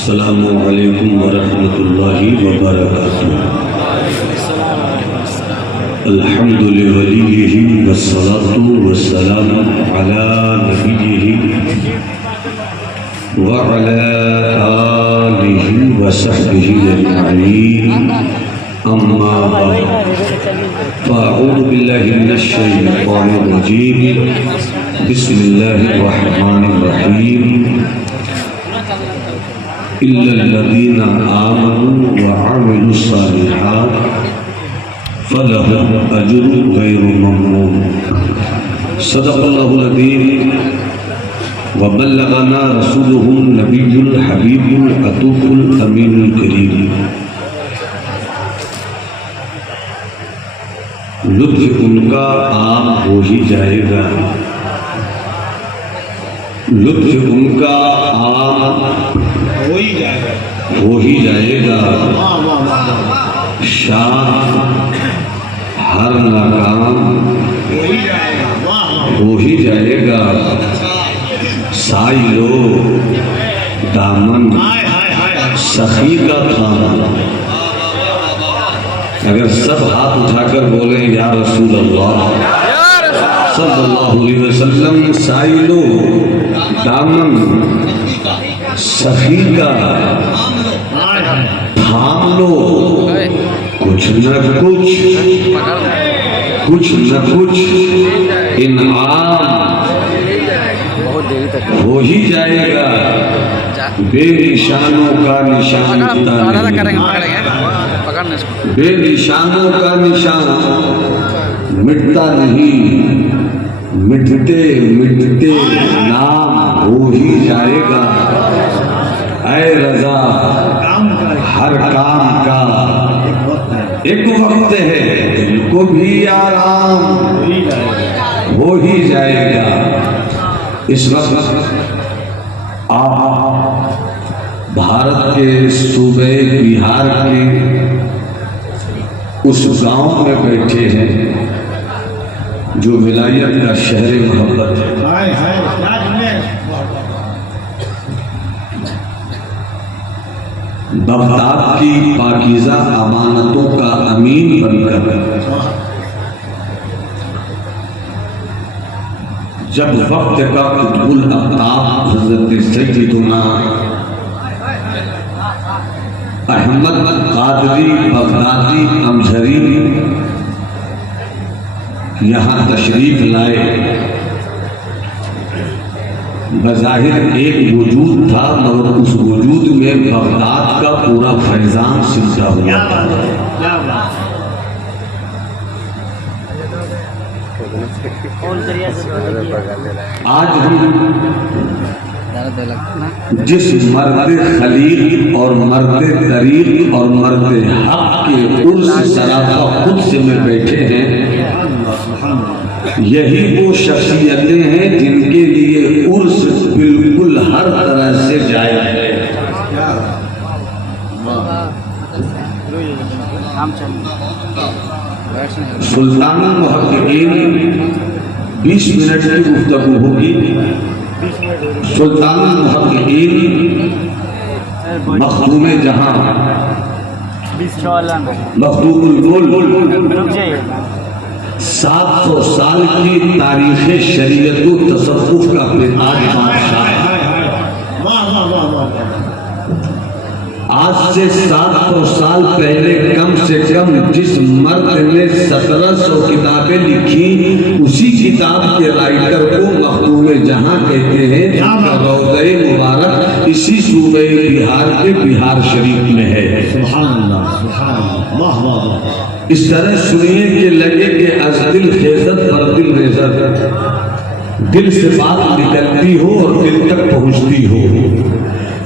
अस्सलामु अलैकुम वरहमतुल्लाहि वबरकातुहू। अल्हम्दुलिल्लाहि वलिय्यिही वस्सलातु वस्सलामु अला नबिय्यिही व अला आलिही व सहबिही अजमईन। अम्मा बाद फ़अऊज़ु बिल्लाहि मिनश शैतानिर रजीम। बिस्मिल्लाहिर रहमानिर रहीम। इल्लल्लज़ीना आमनू व अमिलुस्सालिहात फलहुम अज्रुन गैरु ममनून। सदक़ल्लाहुल अज़ीम व बल्लगना रसूलुहुन नबियुल हबीबुल अतूकुल अमीनुल करीम। लुत्फ़ उनका आम हो ही जाएगा, लुत्फ़ उनका आम हो ही जाएगा। शान हर नाकाम हो ही जाएगा। साइलो दामन सखी का थाम। अगर सब हाथ उठाकर बोले या रसूल अल्लाह सल्लल्लाहु अलैहि वसल्लम, साइलो दामन सखी का थाम लो, कुछ न कुछ इनाम हो ही जाएगा। बेनिशानों का निशान बेनिशानों का निशान मिटता नहीं, मिटते मिटते नाम हो ही जाएगा। ऐ रज़ा हर काम का एक वक्त है, दिल को भी आराम हो ही जाएगा। इस वक्त आप भारत के सूबे बिहार के उस गांव में बैठे हैं जो विलायत का शहर मोहब्बत है। बगदाद की पाकीज़ा अमानतों का अमीन बनकर जब वक्त का कुतुबुल अफ्ताब हज़रत सय्यदुना अहमद कादरी बगदादी अमझरी यहाँ तशरीफ लाए, बज़ाहिर एक वजूद था मगर उस वजूद में बगदाद का पूरा फैजान सिमटा हुआ था। आज हम जिस मर्द खलील और मर्द तरीक और मर्द हक के उर्स सराफा खुद से में बैठे हैं, यही वो शख्सियतें हैं जिनके लिए उर्स बिल्कुल हर तरह से जायज़ है। सुल्तानुल मुहक्किकीन 20 मिनट की गुफ्तगू होगी। सुल्तानुल मुहक्किकीन मखदूम जहां मखदूमुल मुल्क 700 साल की तारीख़ शरीयत व तसव्वुफ़ का बेताज बादशाह है। आज से 700 साल पहले कम से कम जिस मर्द ने 1700 किताबें लिखी, उसी किताब के राइटर को मखदूम जहां कहते हैं, जिनका रौज़े मुबारक इसी सूबे बिहार के बिहार शरीफ में है। इस तरह सुनिए कि लगे कि अज दिल खेजत पर दिल रेज़त, दिल से बात निकलती हो और दिल तक पहुंचती हो।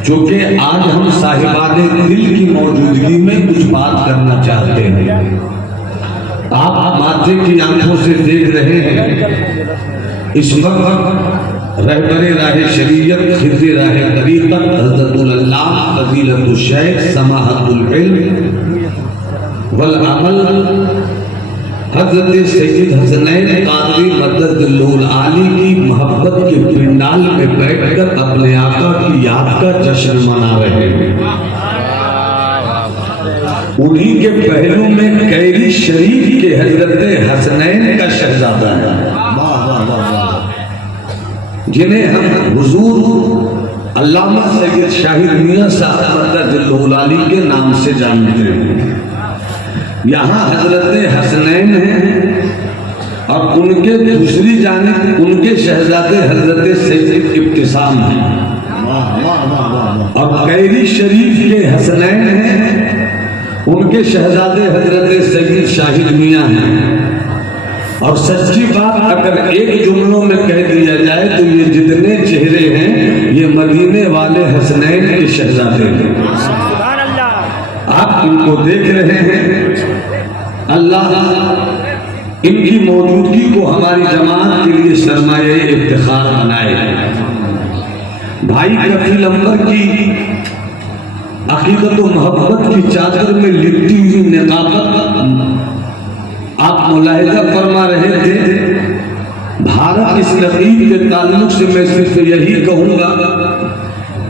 चूँकि आज हम साहिबाने दिल की मौजूदगी में कुछ बात करना चाहते हैं। आप माथे की आंखों से देख रहे हैं, इस वक्त रहबरे राह शरीयत खिज़े राह तरीक़त हज़रतुल अल्लामा फ़ज़ीलतुल शेख समाहतुल इल्म वल अमल हज़रत सैयद हसनैन कादरी मददुल्लाह आली की मोहब्बत के पंडाल में बैठकर अपने आका की याद का जश्न मना रहे हैं। उन्हीं के पहलू में कैरी शरीफ के हजरत हसनैन का शहजादा है, जिन्हें हम हुजूर अल्लामा सैयद शाहिद मियां साहब रज़ियल्लाहु के नाम से जानते हैं। यहाँ हजरत हसनैन हैं और उनके दूसरी जानिब उनके शहजादे हजरत सैयद इब्तिसाम हैं। और कैरी शरीफ के हसनैन हैं, उनके शहजादे हजरत सैयद शाहिद मियां हैं। और सच्ची बात अगर एक जुमलों में कह दिया जाए तो ये जितने चेहरे हैं ये मदीने वाले हसनैन के शहजादे हैं। आप इनको देख रहे हैं। अल्लाह इनकी मौजूदगी को हमारी जमात के लिए सरमाए इफ्तिखार बनाए। भाई कफील अंबर की अकीदत व मोहब्बत की चादर में लिपटी हुई निकाबत आप मुलाहिजा फरमा रहे थे। भारत इस नकीब के ताल्लुक से मैं सिर्फ यही कहूँगा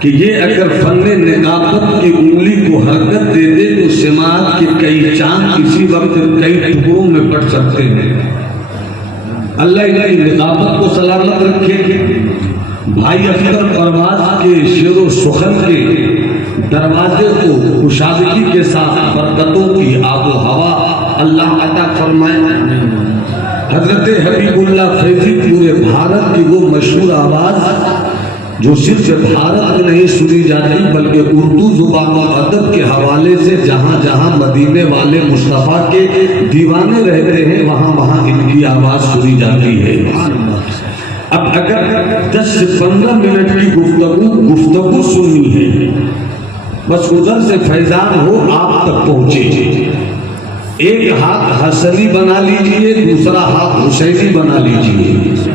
कि ये अगर फन्ने निकाबत की उंगली को हरकत दे दे तो समाज के कई चांद किसी वक्त कई टुकड़ों में बढ़ सकते हैं। अल्लाह इनकी निकाबत को सलामत रखे। भाई अख्तर परवाज के शेरो सुखन के दरवाजे को कुशादगी के साथ बरकतों की आबो हवा अल्लाह अता फरमाए। हजरत हबीबुल्लाह फैजी पूरे भारत की वो मशहूर आवाज़ जो सिर्फ भारत में नहीं सुनी जाती बल्कि उर्दू जुबान और अदब के हवाले से जहाँ जहाँ मदीने वाले मुस्तफ़ा के दीवाने रहते हैं वहाँ वहाँ इनकी आवाज़ सुनी जाती है। अब अगर 10 से 15 मिनट की गुफ्तगू सुननी है, बस उधर से फैजान हो आप तक पहुँचे। एक हाथ हसनी बना लीजिए, दूसरा हाथ हुसैनी बना लीजिए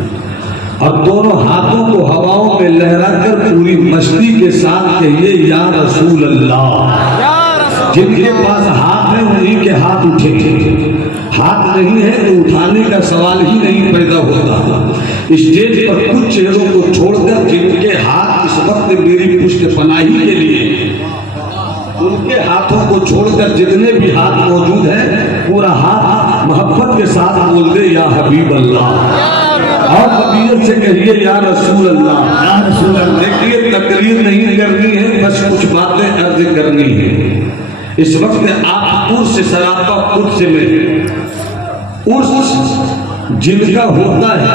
और दोनों हाथों को हवाओं में लहराकर पूरी मस्ती के साथ कहिए या रसूल अल्लाह। जिनके पास हाथ है उन्हीं के हाथ उठे, हाथ नहीं है तो उठाने का सवाल ही नहीं पैदा होता। स्टेज पर कुछ चेहरों को छोड़कर जिनके हाथ इस वक्त मेरी पुष्ट पनाही के लिए, उनके हाथों को छोड़कर जितने भी हाथ मौजूद हैं पूरा हाथ मोहब्बत के साथ बोल दे या हबीब अल्लाह और तबीयत से कहिए या रसूल अल्लाह। या रसूल अल्लाह। देखिए तकरीर नहीं करनी है, बस कुछ बातें अर्ज करनी है। इस वक्त आप उर्स सरापा उर्स में उर्स जिनका होता है,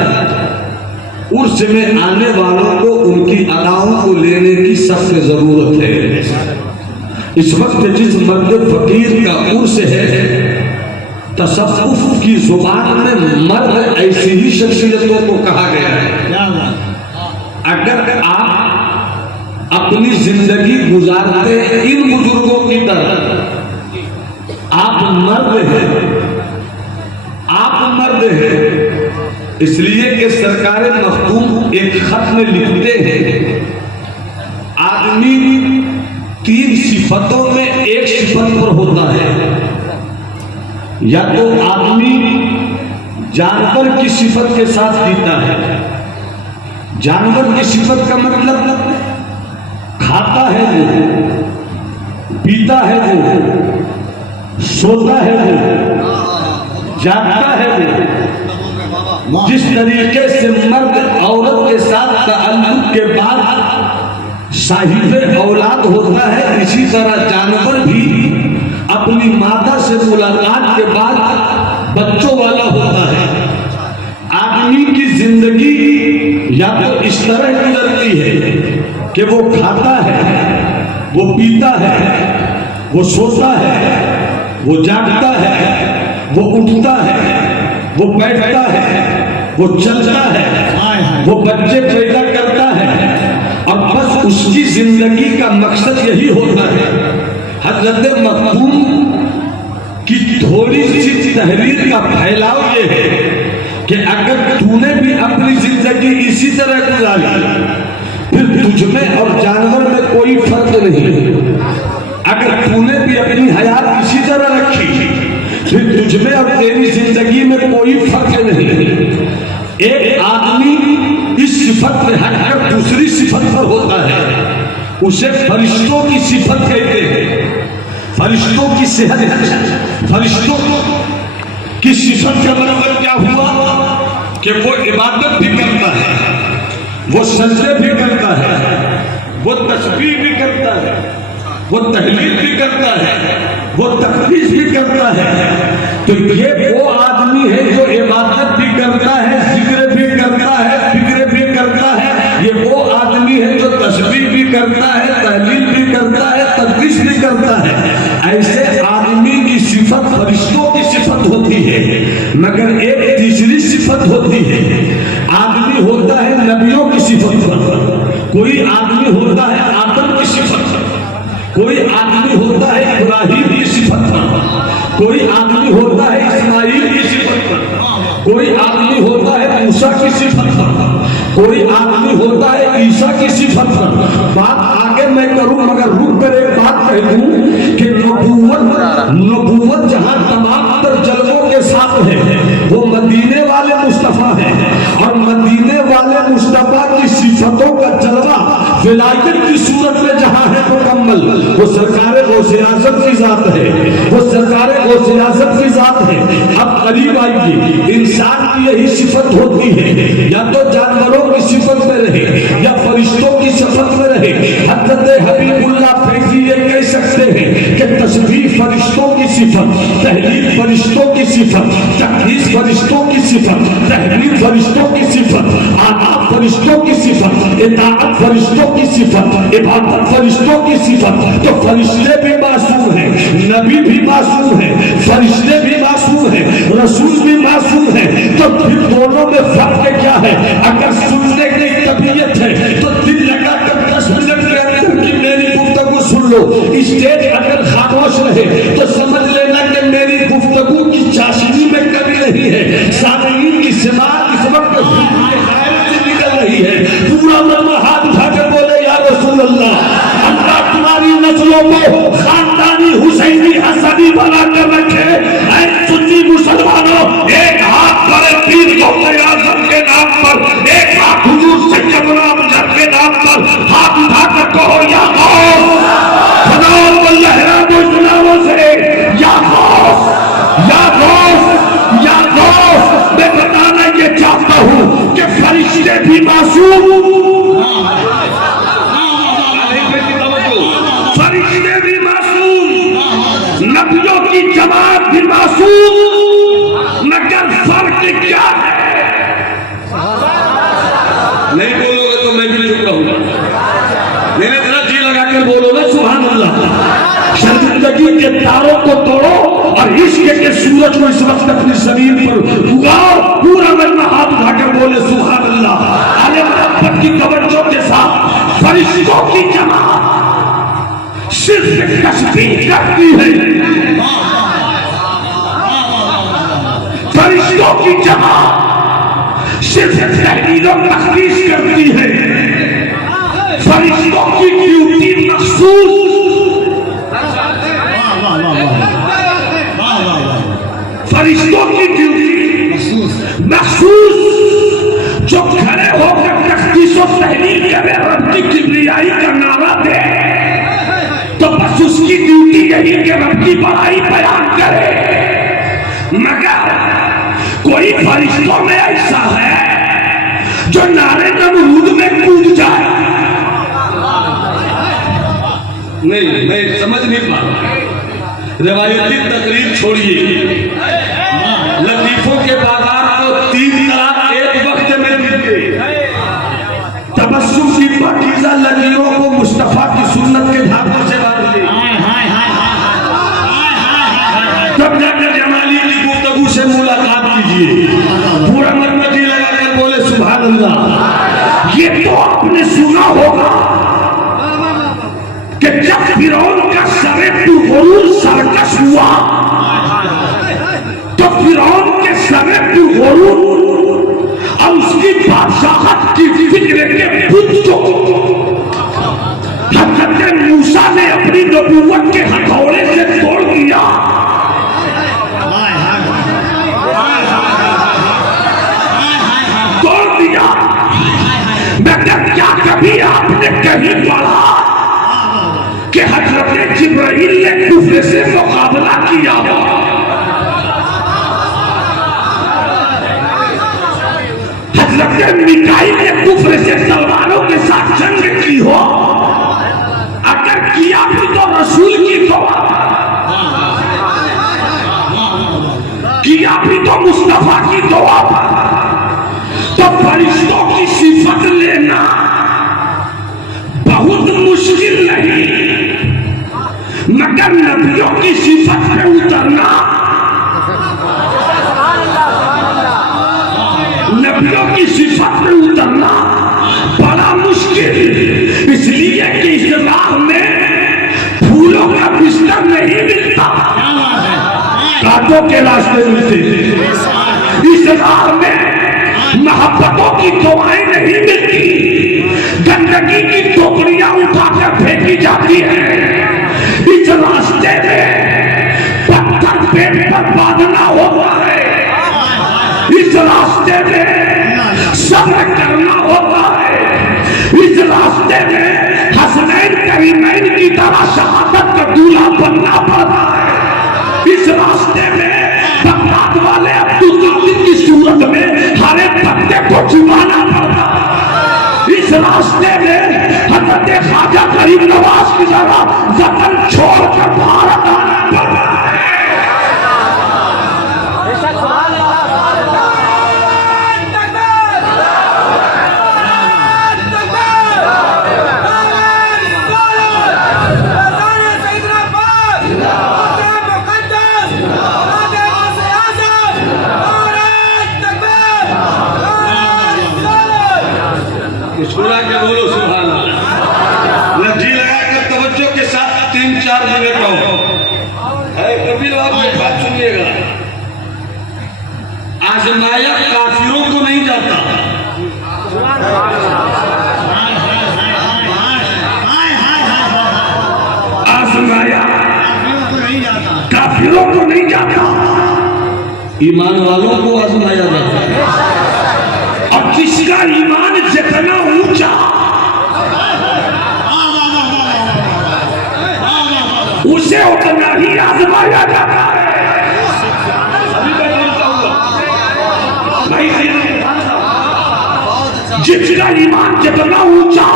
उर्स में आने वालों को उनकी अदाओं को लेने की सख्त जरूरत है। इस वक्त जिस मर्द फकीर का उर्स है, तसव्वुफ की जुबान में मर्द ऐसी ही शख्सियतों को कहा गया है। अगर आप अपनी जिंदगी गुजारते हैं इन बुजुर्गों की तरह, आप मर्द हैं, आप मर्द हैं। इसलिए कि सरकार मखदूम एक खत में लिखते हैं, आदमी 3 सिफतों में एक सिफत पर होता है। या तो आदमी जानवर की सिफत के साथ जीता है। जानवर की सिफत का मतलब खाता है वो, पीता है वो, सोता है वो, जागता है वो। जिस तरीके से मर्द औरत के साथ ताल्लुक के बाद साहिब औलाद होता है, इसी तरह जानवर भी अपनी माता से मुलाकात के बाद बच्चों वाला होता है। आदमी की जिंदगी या तो इस तरह गुजरती है कि वो खाता है, वो पीता है, वो सोता है, वो जागता है, वो उठता है, वो बैठता है, वो चलता है, वो बच्चे पैदा करता है और बस उसकी जिंदगी का मकसद यही होता है। हजरत मखदूम की थोड़ी सी तहरीर का फैलाव ये है कि अगर तूने भी अपनी जिंदगी इसी तरह गुजारी फिर तुझमें और जानवर में कोई फर्क नहीं। अगर तूने भी अपनी हयात इसी तरह रखी फिर तुझमें और तेरी जिंदगी में कोई फर्क नहीं। एक आदमी इस सिफत में हटकर दूसरी सिफत पर होता है, उसे फरिश्तों की सिफत कहते हैं। फरिश्तों की सेहत, फरिश्तों की सिफत का मतलब क्या हुआ कि वो इबादत भी करता है, वो सजदे भी करता है, वो तस्बीह भी करता है, वो तहलील भी करता है, वो तकदीस भी करता है। तो ये वो आदमी है जो इबादत भी करता है, जिक्र भी करता है, फिक्र भी करता है। ये वो आदमी है जो तस्बीह भी करता है, तहलील भी करता है, तकदीस भी करता है। ऐसे आदमी की सिफत फरिश्तों की सिफत होती है। मगर एक तीसरी सिफत होती है, आदमी होता है नबियों की सिफत पर, कोई आदमी होता है आदम की सिफत पर, कोई आदमी होता है इब्राहिम की सिफत पर, कोई आदमी होता है इस्माइल की सिफत पर, कोई आदमी होता है मूसा की सिफत पर, कोई आदमी होता है ईसा की सिफत पर। बात आगे मैं करूं मगर रुक कर एक बात कह दूं कि नबूवत जहां तमाम तर जलवों के साथ है, वो मदीने वाले मुस्तफा है, और मदीने वाले मुस्तफा की सिफतों का जलवा विलायत की सूरत में जहां है मुकम्मल, वो सरकार गौसे आज़म की जात है, वो सरकार गौसे आज़म की जात है। अब करीब आएगी, इंसान की यही सिफत होती है, या तो जानवरों की सिफत में रहे या फरिश्तों की सिफत में रहे। हज़रत हबीबुल्लाह फैज़ी ये कह सकते हैं कि तस्बीह फरिश्तों की सिफत, तहलील फरिश्तों की सिफत, तकदीस फरिश्तों की सिफत, तहलील फरिश्तों की सिफत, आदाब फरिश्तों की सिफत, इताअत फरिश्तों की सिफत, इबादत फरिश्तों की सिफत। तो फरिश्ते भी मासूम हैं, नबी भी मासूम है, फरिश्ते भी मासूम है, रसूल भी मासूम है। तो फिर दोनों में फर्क क्या है? अगर सुनने की तबीयत है तो दिल लगाकर 10 मिनट के अंदर की मेरी गुफ्तगू सुन लो। स्टेज अगर खामोश रहे तो समझ लेना कि मेरी गुफ्तगू की चाशनी में कमी नहीं है, सामईन की समात इस वक्त से निकल रही है। पूरा मन हाथ उठाकर बोले या रसूल अल्लाह, अल्लाह तुम्हारी नस्लों को खानदानी हुसैनी हसनी बना कर रखे। ऐ सुन्नी मुसलमानों, एक हाथ पर पीर गौसे आज़म के नाम पर, एक हाथ हुजूर सैयदना अबूबकर के नाम पर हाथ उठाकर कहो या गौस, खदाओं को लहरा दो जुलाओं से, या गौस, या गौस, या गौस। मैं बताना ये चाहता हूँ कि फरिश्ते भी मासूम, फरिश्ते भी मासूम, नबियों की जमात भी मासूम, मगर फर्क क्या है? नहीं बोलोगे तो मैं भी चुप रहूंगा। मेरे तरह जी लगाकर बोलोगे सुभान अल्लाह। शर्मिंदगी के तारों को तोड़ो और इश्क के सूरज को इस वक्त अपनी जमीन पर उगाओ। पूरा मन हाथ उठाकर बोले सुभान अल्लाह। आले मोहब्बत की तवज्जो के साथ फरिश्तों की जमात सिर्फ तस्बीह करती है, फरिश्तों की जमात सिर्फ तहलील और तकदीस करती है। फरिश्तों की ड्यूटी मखसूस, फरिश्तों की ड्यूटी मखसूस, जो खड़े होकर तकदीस और तहलील करे, रब की किबरियाई का नारा दे, तो बस उसकी ड्यूटी यही कि रब की बड़ाई बयान करे। मगर कोई फरिश्तों में ऐसा है जो नारे नमरूद में कूद जाए। नहीं, मैं समझ नहीं पा रहा। रिवायती तकरीर छोड़िए, लतीफों के बाजार को 3 तलाक एक वक्त में मिल गए। तबस्सुम की पाकीज़ा लकीरों को मुस्तफा की सुन्नत के धागे से बांध ली। तब जाकर जमाली की गुफ्तगू से मुलाकात कीजिए। पूरा मन में जी लगाकर बोले सुभान अल्लाह। ये तो आपने सुना होगा कि जब फिरौन का सरे तुगरूर सरकश हुआ तो फिरौन के सरे तुगरूर और उसकी बादशाहत की फिक्र के बुत को हज़रत मूसा ने अपनी नबूवत के हथौड़े से तोड़ दिया। मगर क्या कभी आपने कहीं पढ़ा कि हजरत जिब्राइल ने कुफर से मुकाबला किया, हजरत मिकाईल ने कुफर से तलवारों के साथ जंग की हो, अगर किया भी तो रसूल की दुआ, किया भी तो मुस्तफा की दुआ पर, तो फरिश्तों की सिफत लेना बहुत मुश्किल नहीं, मगर नबियों की सिफत पे उतरना, नबियों की सिफत पे उतरना बड़ा मुश्किल, इसलिए कि इस राह में फूलों का बिस्तर नहीं मिलता, कांटों के रास्ते मिलते, इस राह में मोहब्बतों की दुआएं नहीं मिलती, गंदगी की टोकरियां उठाकर फेंकी जाती है, इस रास्ते में पत्थर पेट पर बांधना होता है, इस रास्ते में सब्र करना होता है, इस रास्ते में हसनैन करीमैन की तरह शहादत का दूल्हा बनना पड़ता है, इस रास्ते में बगदाद वाले अब्दुल कादिर की सूरत में हरे पत्ते को छुपाना पड़ता है, इस रास्ते में हजरत ख्वाजा गरीब नवाज की तरह वतन छोड़कर भारत आना पड़ता है। मुस्कुरा के बोलो सुभान अल्लाह, लज्जी लगाकर तवज्जो के साथ 3-4 मिनट है। कबीर बाबू एक बात सुनिएगा, आजमाया काफिरों को नहीं जाता, आजमाया काफिरों को नहीं जाता, ईमान वालों को आजमाया जाता है, और जिसका ईमान जितना ऊंचा उसे उतना ही आजमाया जाता है। जिसका ईमान जितना ऊंचा,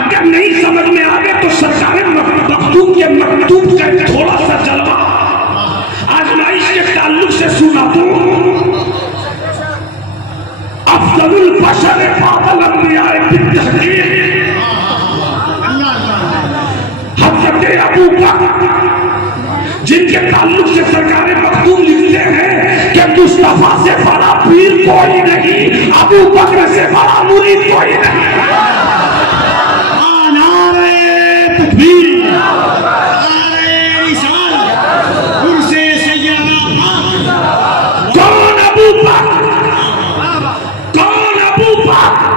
अगर नहीं समझ में आ गया तो सरकार मखतूम के मकतूब का थोड़ा सा जलवा आजमाइश के ताल्लुक से सुना दूं। अफजलुल बशर फादल अंबिया बित्तहकीक हज़रत अबू बकर, जिनके ताल्लुक से सरकार मखतूम लिखते हैं कि मुस्तफा से बड़ा पीर कोई नहीं, अबू बकर से बड़ा मुरीद कोई नहीं। नारे तकबीर, नारे रिसालत, उनसे सैयदना कौन अबू बकर, कौन अबू बकर,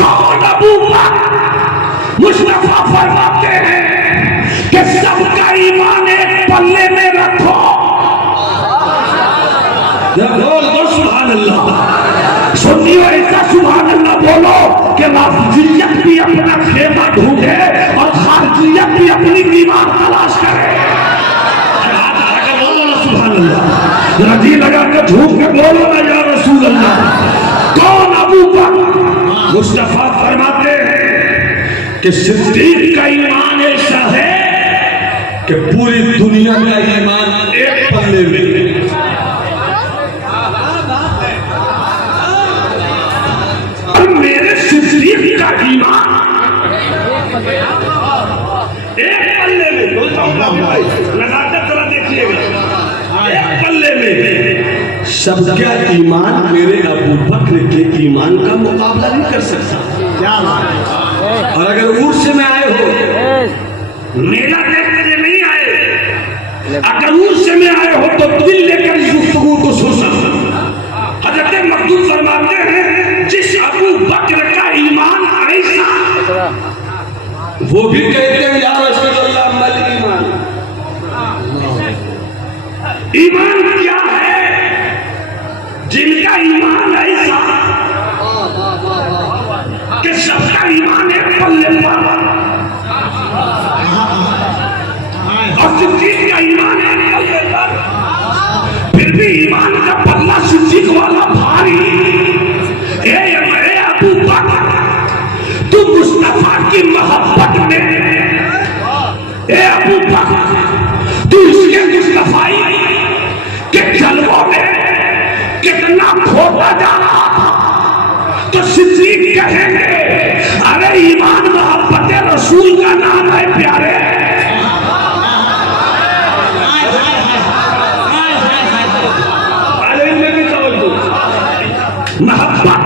कौन अबू बकर? मुस्तफा फरमाते हैं कि सबका ईमान एक पल्ले में रखो। बोल सुभान अल्लाह, सुनियो ऐसा सुभान अल्लाह बोलो कि राफिजियत भी अपना खेमा ढूंढे और खारजियत भी अपनी दीवार तलाश करे। बोलो सुभान अल्लाह, रजी लगा कर झूठ के बोलो ना या रसूल अल्लाह। कौन अबू बकर? मुस्तफा फरमाते हैं कि सिद्दीक का ईमान ऐसा है कि पूरी दुनिया का ईमान एक पल्ले में। और मेरे सिद्दीक का ईमान एक पल्ले में, लगाकर जरा देखिएगा, एक पल्ले में। सबका ईमान मेरे अबू बकर के ईमान का मुकाबला नहीं कर सकता। और अगर उर्स में आए हो, मेला देखने नहीं आए, अगर उर्स में आए हो तो दिल लेकर इस गुफ्तगू को सुन सकते। हजरत मखदूम फरमाते हैं जिस अबू बकर का ईमान ऐसा, वो भी कहते हैं या रसूलल्लाह मल ईमान। ईमान क्या है? जिनका ईमान ऐसा कि सबका ईमान एक पल्ले पर, अबू बकर तू इसके मुस्तफाई के जलवों में कितना खोता जा रहा था, तो सिद्दीक कहेंगे अरे ईमान मोहब्बत रसूल का नाम है प्यारे। मोहब्बत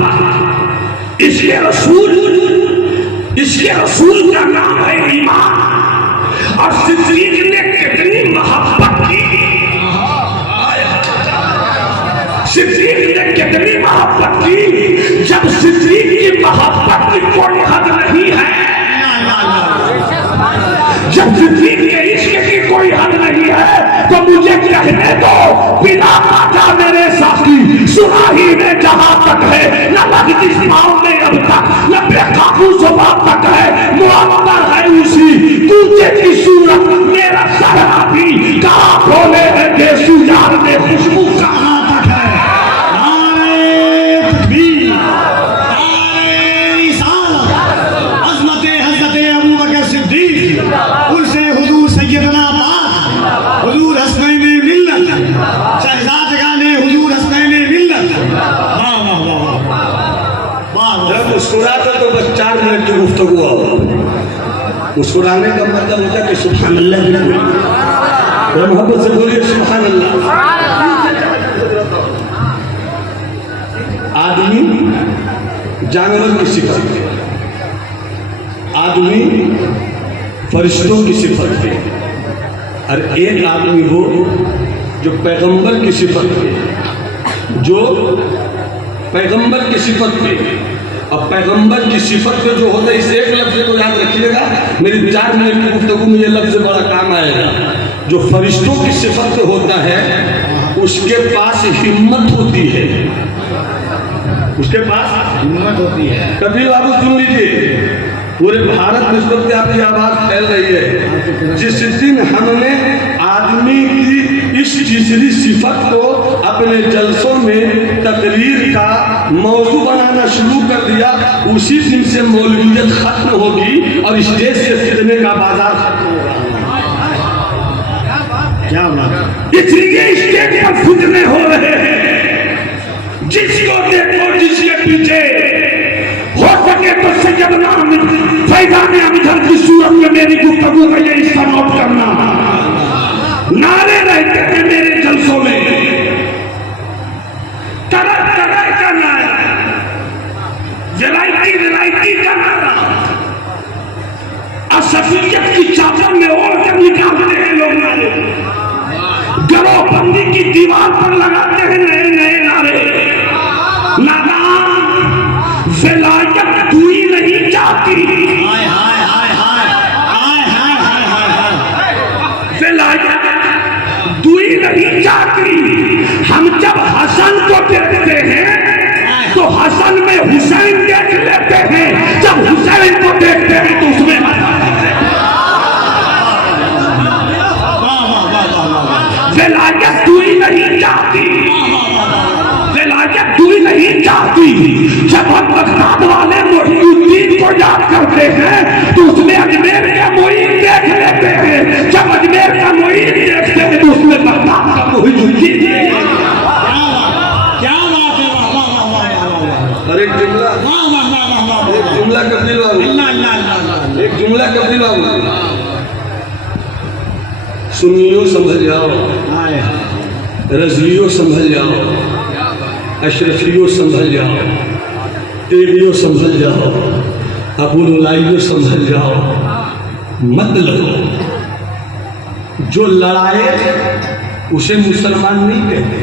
इसके रसूल का नाम है ईमान। और सिद्दीक ने कितनी मोहब्बत की, सिद्दीक ने कितनी मोहब्बत की। जब सिद्दीक की मोहब्बत की कोई हद नहीं है, जब सिद्दीक के इश्क की कोई हद नहीं है, तो मुझे कहने दो बिना पाता मेरे साथी सुराही में जहां तक है न लगती पाँव में अब तक न बेकाबू जुबान तक है, मुअत्तर है उसी दूजे की सूरत मेरा सहरा भी कहाँ बोले है देसू यार में खुशबू कहाँ तक है। मुस्कुराता तो बस 4 मिनट की गुफ्तगू आओ। मुस्कुराने का मतलब होता है कि सुभान अल्लाह, मोहब्बत से बोलिए सुभान अल्लाह। आदमी जानवर की सिफत है, आदमी फरिश्तों की सिफत है, और एक आदमी वो जो पैगंबर की सिफत है, जो पैगंबर की सिफत है। अब पैगंबर की सिफत पे जो होता है, इस एक लफ्ज़ को याद रखिएगा, मेरी 4 मिनट की गुफ्तगू में ये लफ्ज़ बड़ा काम आएगा। जो फरिश्तों की सिफत पे होता है उसके पास हिम्मत होती है, उसके पास हिम्मत होती है। कभी बाबू सुन लीजिए, पूरे भारत में इस वक्त आपकी आवाज फैल रही है। जिस दिन हमने आदमी की इस तीसरी सिफत को अपने जलसों में तकरीर का मौजू बनाना शुरू कर दिया, उसी दिन से मौलवियत खत्म होगी और स्टेज से फिरने का बाजार खत्म होगा। क्या बात, इसलिए स्टेज पर फिरने हो रहे हैं। जिसको देखो जिसके पीछे हो सके तो सैयदना फैजान अमजद की सूरत में मेरी गुफ्तगू का ये हिस्सा नोट करना। नारे रहते हैं मेरे जलसों में, तरह तरह का नारा, वैरायटी का नारा, असफियत की चादर में ओढ़ कर निकालते हैं लोग नारे, गरोबंदी की दीवार पर लगाते हैं नए नए नारे। नादान विलायत दुई नहीं चाहती, विलायत दुई नहीं चाहती। हम जब हसन को देखते हैं तो हसन में हुसैन देख लेते हैं, जब हुसैन को देखते हैं तो उसमें विलायत दुई नहीं चाहती, विलायत दुई नहीं चाहती। जब हम बगदाद वाले मोहिउद्दीन को याद करते हैं तो उसमें अजमेर का मोइन देख लेते हैं, जब अजमेर का मोइन देखते हैं तो उसमें बगदाद का मोहिउद्दीन। क्या बात है, अरे एक जुमला कबीर बाबू, एक जुमला कबीर बाबू सुनियो समझ जाओ, रजियो समझ जाओ, अशरफियो समझ जाओ, तेरियो समझ जाओ, अबुलाइयो समझ जाओ। मतलब जो लड़ाए उसे मुसलमान नहीं कहते,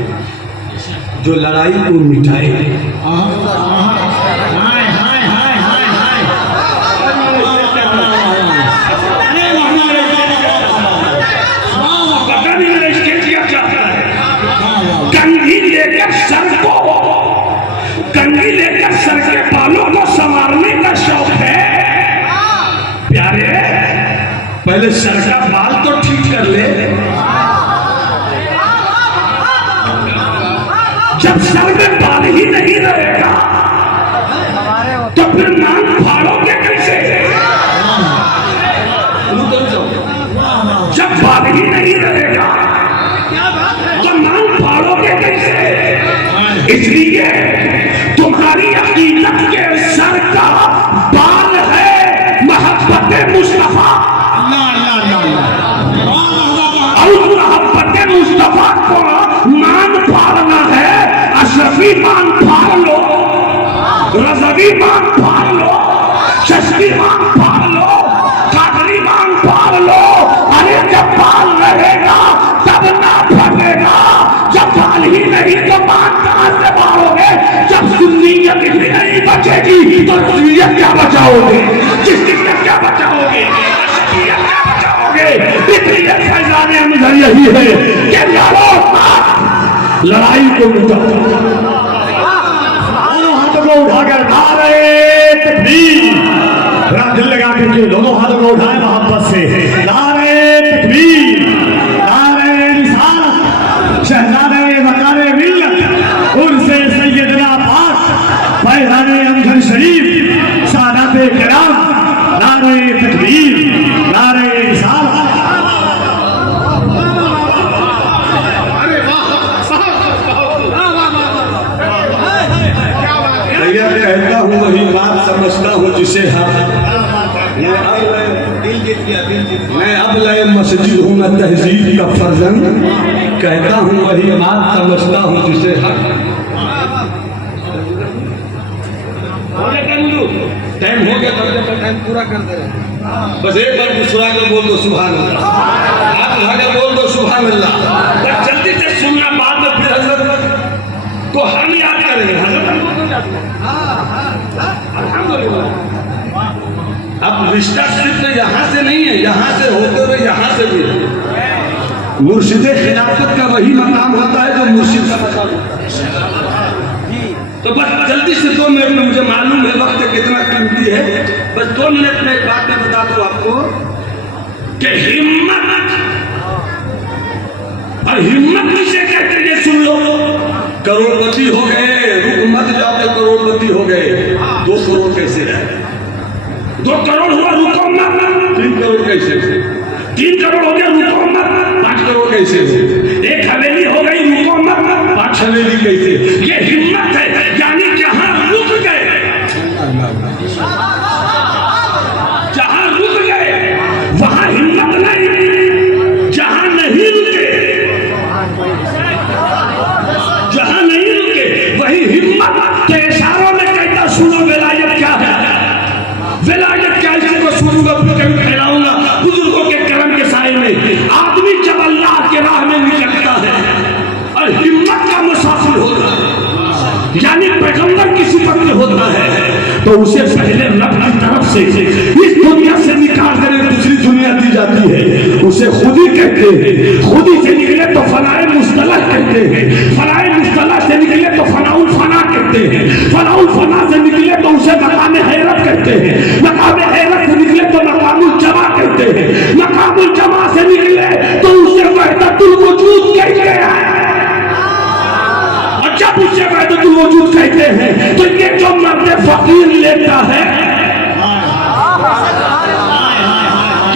जो लड़ाई को मिटाए। कंघी लेकर सर के बालों को संवारने का शौक है प्यारे, पहले सर का बाल तो ठीक कर ले। जब सर में बाल ही नहीं रहेगा तो फिर नाक फाड़ोगे कैसे? रजवी मांग फाड़ लो, रजवी मांग फाड़ लो, चश्ती मांग फाड़ लो, काटरी मांग फाड़ लो। अरे जब बाल रहेगा तब ना फटेगा, जब बाल ही नहीं तो मांग कहां से फाड़ोगे? जब सुन्नियत ही नहीं बचेगी तो रजवियत क्या बचाओगे? चिश्तियत क्या बचाओगे? अशरियत क्या बचाओगे? इसलिए फैजान अहमद यही है कि लड़ो लड़ाई को मिटाओ। हाथों को उठाकर नारे तकबीर, दिल लगा के दोनों हाथों को उठाए मोहब्बत से, नारे तकबीर, नारे रिसालत, शहजादे मकाने मिल्लत उर्से सैयदना पाक फैजाने अमजद शरीफ सादाते किराम, नारे तकबीर, नारे रिसालत। कहता हूँ वही बात समझता हूँ जिसे मैं अब लय मस्जिद हूँ मैं तहजीब का फर्जन, कहता हूँ वही बात समझता हूँ जिसे हक। टाइम हो गया, टाइम पूरा कर दे, बस एक बार मुस्कुरा कर बोल दो सुभान अल्लाह, आप लगा बोल दो सुभान अल्लाह। बस जल्दी से सुनना, बाद में फिर हजरत को हम याद करेंगे। हजरत अब रिश्ता सिर्फ यहाँ से नहीं है, यहाँ से होते हुए यहाँ से भी मुर्शिद खिलाफत का वही मकाम होता है जो मुर्शिद का मकाम होता है। तो बस जल्दी से 2 मिनट में, मुझे मालूम है वक्त कितना कीमती है, बस 2 मिनट में एक बात मैं बता दूं आपको कि हिम्मत, और हिम्मत किसे कहते हैं सुन लो। करोड़पति हो गए, रुक मत जाओ के करोड़पति हो गए। 2 करोड़ कैसे है? 2 करोड़ हुआ रुको मत, 3 करोड़ कैसे? 3 करोड़ हो गया रुको मत, 5 करोड़ कैसे? 1 हवेली हो गई रुको मत, 5 हवेली कैसे? ये हिम्मत है, यानी जहां रुक गए, जहां रुक गए वहां हिम्मत नहीं, जहां नहीं रुके, जहां नहीं रुके वही हिम्मत के इशारों में कहता सुनो विलायत क्या है, विलायत क्या है, इसको सुनूंगा फिर कभी फैलाऊंगा बुजुर्गों के करम के साए में। आदमी जब अल्लाह के राह में निकलता है और हिम्मत का मुसाफिर होता है, यानी पैगंबर की सिफत में होता है, तो उसे पहले रब की तरफ से इस दुनिया से निकाल कर दूसरी दुनिया दी जाती है। उसे खुद ही कहते हैं, खुद ही से निकले तो फनाए मुस्तला कहते हैं, फनाए मुस्तला से निकले तो फनाउल फना कहते हैं, फनाउल फना से निकले तो उसे मकाम हैरत कहते हैं, मकाम हैरत से निकले तो मकामुल जमा कहते हैं, मकामुल जमा से निकले तो उसे वहदतुल वजूद कहते हैं। और जब उसे वहदतुल वजूद कहते हैं तो ये जो मर्द फकीर लेता है,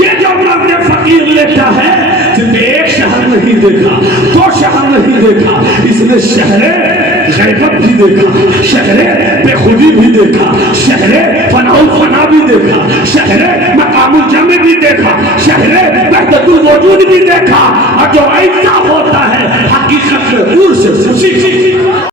ये जो मर्द फकीर लेता है, सिर्फ एक शहर नहीं देखा, 2 शहर नहीं देखा, इसने शहरे गैबत भी देखा, शहरे बेखुदी भी देखा, शहरे फनाउल फना भी देखा, शहरे मकामुल जमे भी देखा, शहरे वहदतुल वजूद भी देखा। और जो ऐसा होता है हकीकत में दूर से खुशी